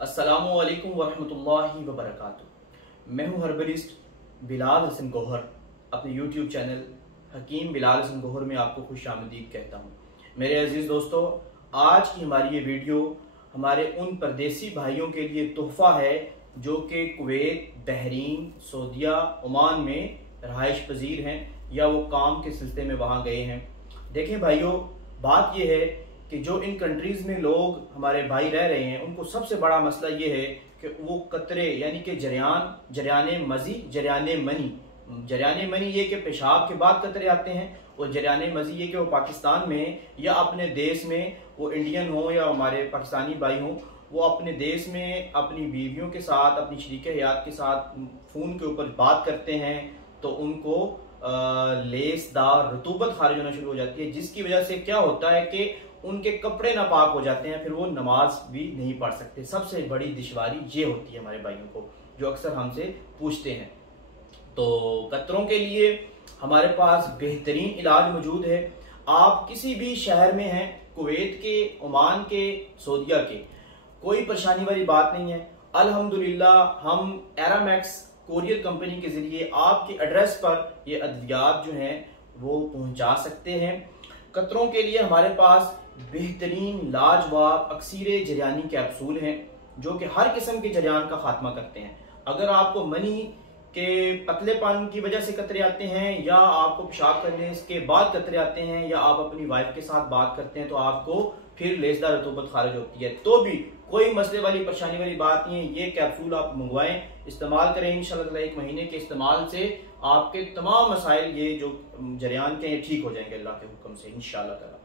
अस्सलामुअलैकुम वरहमतुल्लाहि वबरकातुहू। मैं हूँ हर्बलिस्ट बिलाल हसन गौहर। अपने यूट्यूब चैनल हकीम बिलाल हसन गौहर में आपको खुशामदीद कहता हूँ। मेरे अजीज़ दोस्तों, आज की हमारी ये वीडियो हमारे उन परदेसी भाइयों के लिए तोहफ़ा है जो कि कुवैत, बहरीन, सऊदीया, ओमान में रहाइश पजीर हैं या वो काम के सिलसिले में वहाँ गए हैं। देखें भाइयों, बात यह है कि जो इन कंट्रीज़ में लोग हमारे भाई रह रहे हैं उनको सबसे बड़ा मसला ये है कि वो कतरे यानी कि जरियाने मजी, जरियाने मनी ये कि पेशाब के बाद कतरे आते हैं, और जरियाने मजी ये कि वो पाकिस्तान में या अपने देश में, वो इंडियन हो या हमारे पाकिस्तानी भाई हों, वो अपने देश में अपनी बीवियों के साथ, अपनी शरीक हयात के साथ फ़ोन के ऊपर बात करते हैं तो उनको लेसदार रतूबत खारिज होना शुरू हो जाती है, जिसकी वजह से क्या होता है कि उनके कपड़े नापाक हो जाते हैं, फिर वो नमाज भी नहीं पढ़ सकते। सबसे बड़ी दुश्वारी ये होती है हमारे भाइयों को, जो अक्सर हमसे पूछते हैं। तो कतरों के लिए हमारे पास बेहतरीन इलाज मौजूद है। आप किसी भी शहर में हैं, कुवैत के, ओमान के, सऊदीया के, कोई परेशानी वाली बात नहीं है। अल्हम्दुलिल्लाह हम एरामैक्स कोरियर कंपनी के जरिए आपके एड्रेस पर ये अद्वियात जो हैं वो पहुंचा सकते हैं। कतरों के लिए हमारे पास बेहतरीन लाजवाब अक्सीरे जरियानी कैप्सूल हैं जो कि हर किस्म के जरियान का खात्मा करते हैं। अगर आपको मनी के पतलेपन की वजह से कतरे आते हैं, या आपको पेशाब करने के बाद कतरे आते हैं, या आप अपनी वाइफ के साथ बात करते हैं तो आपको फिर लेसदार रतूबत खारिज होती है, तो भी कोई मसले वाली परेशानी वाली बात नहीं है। ये कैप्सूल आप मंगवाएं, इस्तेमाल करें। इंशाल्लाह 1 महीने के इस्तेमाल से आपके तमाम मसाइल ये जो जरियान के ठीक हो जाएंगे अल्लाह के हुक्म से इंशाल्लाह।